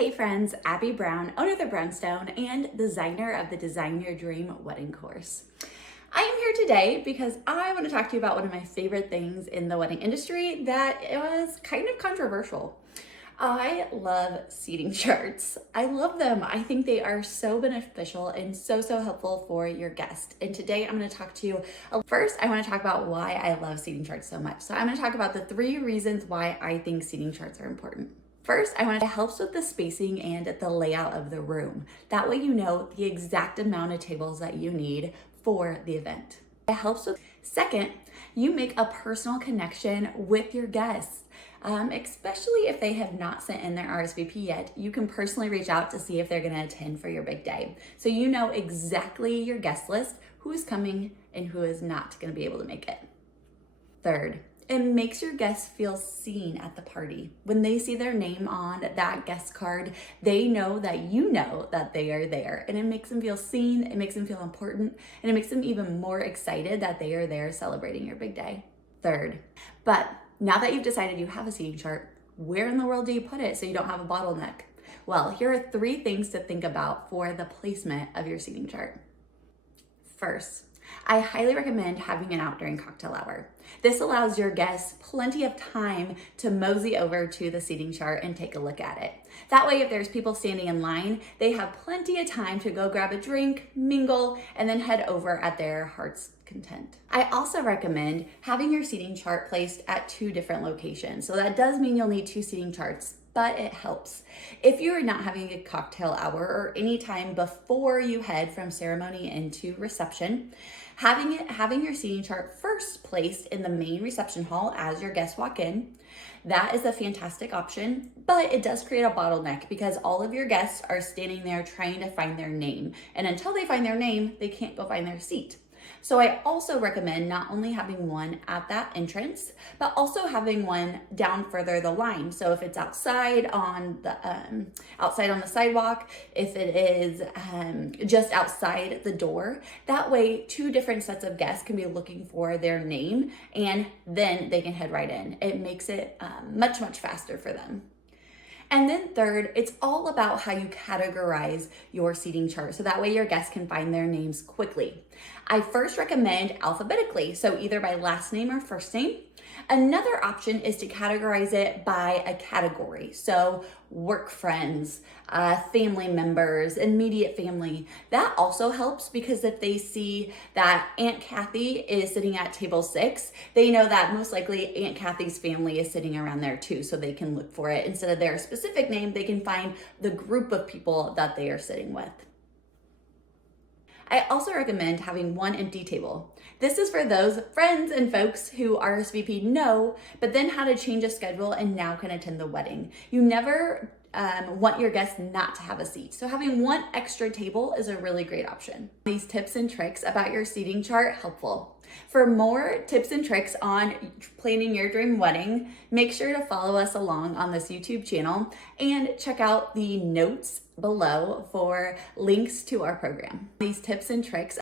Hey friends, Abby Brown, owner of The Brownstone and designer of the Design Your Dream Wedding Course. I am here today because I want to talk to you about one of my favorite things in the wedding industry that was kind of controversial. I love seating charts. I love them. I think they are so beneficial and so helpful for your guest. And today I'm going to talk to you. First, I want to talk about why I love seating charts so much. So I'm going to talk about the 3 reasons why I think seating charts are important. First, it helps with the spacing and the layout of the room. That way you know the exact amount of tables that you need for the event. It helps with, second, you make a personal connection with your guests. Especially if they have not sent in their RSVP yet, you can personally reach out to see if they're going to attend for your big day. So you know exactly your guest list, who is coming and who is not going to be able to make it. Third, it makes your guests feel seen at the party. When they see their name on that guest card, they know that you know that they are there, and it makes them feel seen, it makes them feel important, and it makes them even more excited that they are there celebrating your big day. Third, but now that you've decided you have a seating chart, where in the world do you put it so you don't have a bottleneck? Well, here are 3 things to think about for the placement of your seating chart. First, I highly recommend having it out during cocktail hour. This allows your guests plenty of time to mosey over to the seating chart and take a look at it. That way, if there's people standing in line, they have plenty of time to go grab a drink, mingle, and then head over at their heart's content. I also recommend having your seating chart placed at 2 different locations. So that does mean you'll need 2 seating charts, but it helps. If you are not having a cocktail hour or any time before you head from ceremony into reception, having your seating chart first placed in the main reception hall as your guests walk in, that is a fantastic option, but it does create a bottleneck because all of your guests are standing there trying to find their name. And until they find their name, they can't go find their seat. So I also recommend not only having one at that entrance, but also having one down further the line. So if it's outside on the sidewalk, if it is just outside the door, that way 2 different sets of guests can be looking for their name and then they can head right in. It makes it much faster for them. And then third, it's all about how you categorize your seating chart so that way your guests can find their names quickly. I first recommend alphabetically, so either by last name or first name. Another option is to categorize it by a category. So work friends, family members, immediate family. That also helps because if they see that Aunt Kathy is sitting at table 6, they know that most likely Aunt Kathy's family is sitting around there too, so they can look for it. Instead of their specific name, they can find the group of people that they are sitting with. I also recommend having 1 empty table. This is for those friends and folks who RSVP no, but then had to change a schedule and now can attend the wedding. You never want your guests not to have a seat. So having 1 extra table is a really great option. These tips and tricks about your seating chart helpful. For more tips and tricks on planning your dream wedding, make sure to follow us along on this YouTube channel and check out the notes below for links to our program. These tips and tricks